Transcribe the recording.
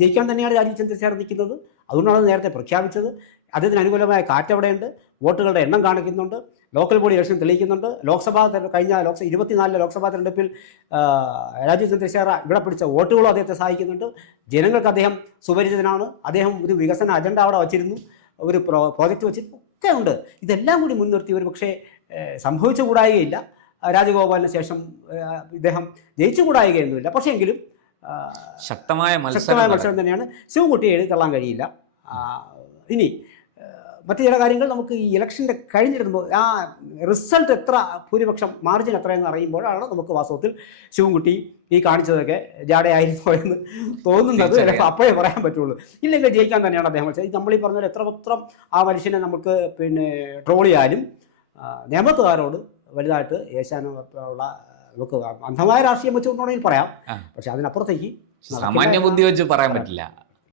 ജയിക്കാൻ തന്നെയാണ് രാജീവ് ചന്ദ്രശേഖർ നിൽക്കുന്നത്. അതുകൊണ്ടാണ് നേരത്തെ പ്രഖ്യാപിച്ചത്. അദ്ദേഹത്തിന് അനുകൂലമായ കാറ്റ് അവിടെയുണ്ട്. വോട്ടുകളുടെ എണ്ണം കാണിക്കുന്നുണ്ട്. ലോക്കൽ ബോഡി ഇലക്ഷൻ തെളിയിക്കുന്നുണ്ട്. കഴിഞ്ഞ 24 ലോക്സഭാ തെരഞ്ഞെടുപ്പിൽ രാജീവ് ചന്ദ്രശേഖർ ഇവിടെ പിടിച്ച വോട്ടുകളും അദ്ദേഹത്തെ സഹായിക്കുന്നുണ്ട്. ജനങ്ങൾക്ക് അദ്ദേഹം സുപരിചിതനാണ്. അദ്ദേഹം ഒരു വികസന അജണ്ട അവിടെ വച്ചിരുന്നു, ഒരു പ്രോജക്റ്റ് വച്ചിരുന്നു, ഒക്കെ ഉണ്ട്. ഇതെല്ലാം കൂടി മുൻനിർത്തി ഒരു പക്ഷേ സംഭവിച്ചുകൂടായികയില്ല. രാജഗോപാലിന് ശേഷം ഇദ്ദേഹം ജയിച്ചുകൂടായികയൊന്നുമില്ല. പക്ഷേ എങ്കിലും ശക്തമായ മത്സരം തന്നെയാണ്. ശിവൻകുട്ടിയെ എഴുതി തള്ളാൻ കഴിയില്ല. ഇനി മറ്റു ചില കാര്യങ്ങൾ നമുക്ക് ഈ ഇലക്ഷൻ്റെ കഴിഞ്ഞിരുമ്പോൾ ആ റിസൾട്ട് എത്ര ഭൂരിപക്ഷം മാർജിൻ എത്രയെന്ന് അറിയുമ്പോഴാണ് നമുക്ക് വാസ്തവത്തിൽ ശിവൻകുട്ടി ഈ കാണിച്ചതൊക്കെ ജാടയായിരുന്നോ എന്ന് തോന്നുന്നത്. അപ്പോഴേ പറയാൻ പറ്റുള്ളൂ. ഇല്ലെങ്കിൽ ജയിക്കാൻ തന്നെയാണ് അദ്ദേഹം മത്സരം. നമ്മൾ ഈ പറഞ്ഞ എത്രമാത്രം ആ മനുഷ്യനെ നമുക്ക് ട്രോൾ ചെയ്യാനും നിയമത്തുകാരോട് വലുതായിട്ട് ഏശാനുള്ള നമുക്ക് അന്ധമായ രാഷ്ട്രീയം വെച്ചുകൊണ്ടാണെങ്കിൽ പറയാം. പക്ഷെ അതിനപ്പുറത്തേക്ക് സാമാന്യ ബുദ്ധി വെച്ച് പറയാൻ പറ്റില്ല.